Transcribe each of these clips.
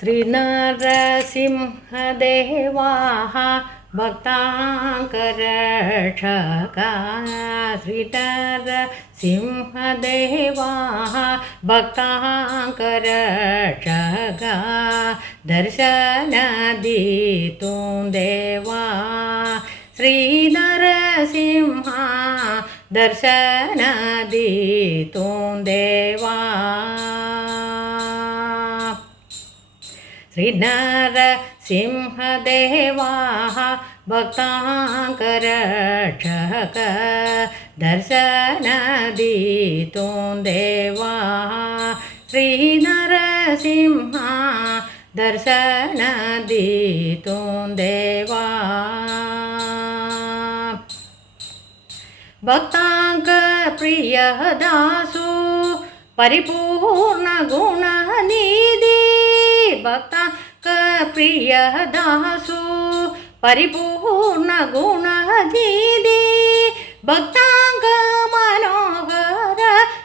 श्रीनरसिंहदेवा भक्तांकरक्षका श्रीनरसिंहदेवा भक्तांकरक्षका दर्शन दीतुं देवा श्रीनरसिंह दर्शन दीतुं देवा श्रीनरसिंहदेवा भक्तांकरक्षक दर्शन दीतुं देवा श्रीनरसिंह दर्शन दीतुं देवा भक्तांक प्रिय दासु परिपूर्ण गुणनिधि भक्तांक प्रिय दासु परिपूर्ण गुणनिधि भक्तांक मनोहर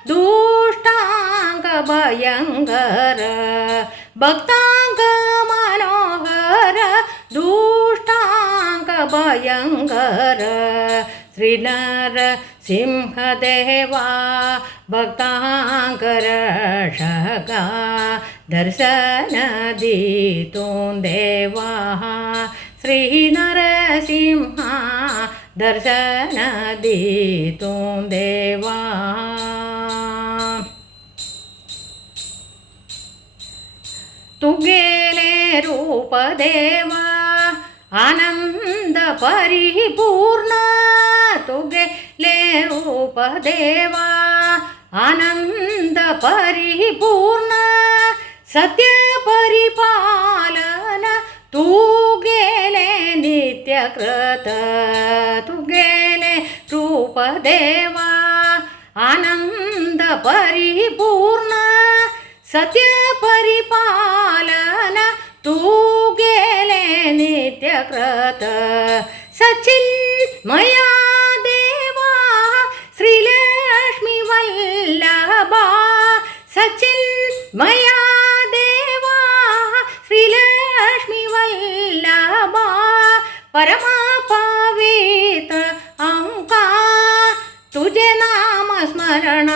दुष्टांक भयंकर भक्तांक मनोहर दुष्टांक भयंकर श्रीनरसिंहदेवा भक्तांकरक्षका दर्शन दीतुं देवा श्रीनरसिंह दर्शन दीतुं देवा तू गेले रूप देवा आनंद परिपूर्ण तू गेले रूप देवा आनंद परिपूर्ण सत्य परिपालन तू गेले नित्यकृत तू गेले रूप देवा आनंद परिपूर्ण सत्य परिपालन तू गेले नित्यकृत सचिन्मया देवा श्रीलक्ष्मी वल्लभा सचिन्मया देवा श्रीलक्ष्मी वल्लभा परमा पवित्र अंका तुझे नाम स्मरण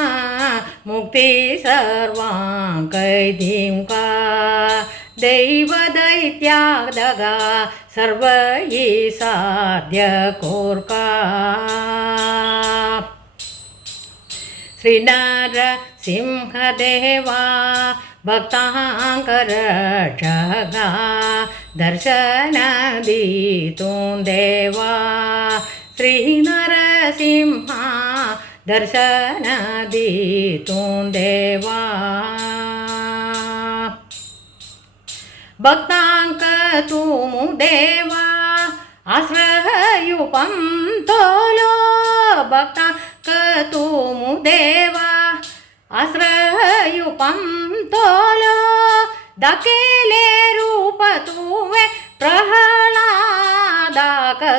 मुक्ती सर्वांकैदीं का दैव दैत्यादगा सर्व ये साध्य कोरका श्रीनरसिंहदेवा भक्तांकरक्षका दर्शन दीतुं देवा श्रीनरसिंह दर्शन दीतुं देवा भक्तांक तुमु देवा आश्रयुपं तोलो भक्तांक तुमु देवा आश्रयुपं तोलो दकेले रूप तुवे प्रहलादाक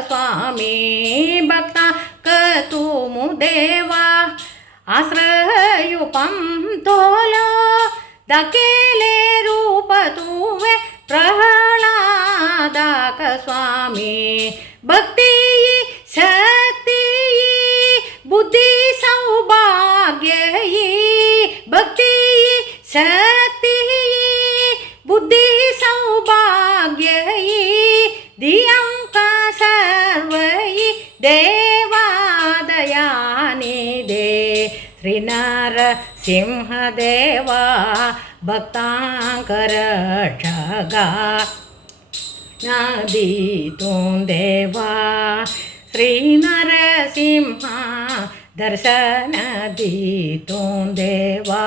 स्वामी भक्तांक तुमु देवा आश्रयुपं तोलो दकेले रूप तुवे प्रहलादाक स्वामी भक्ति शक्ति बुद्धि सौभाग्य भक्ति शक्ति बुद्धि सौभाग्य दियंका सर्व देवादयानिधे श्रीनरसिंहदेवा भक्तांकरक्षका दीतुं देवा श्रीनरसिंह दर्शन दीतुं देवा।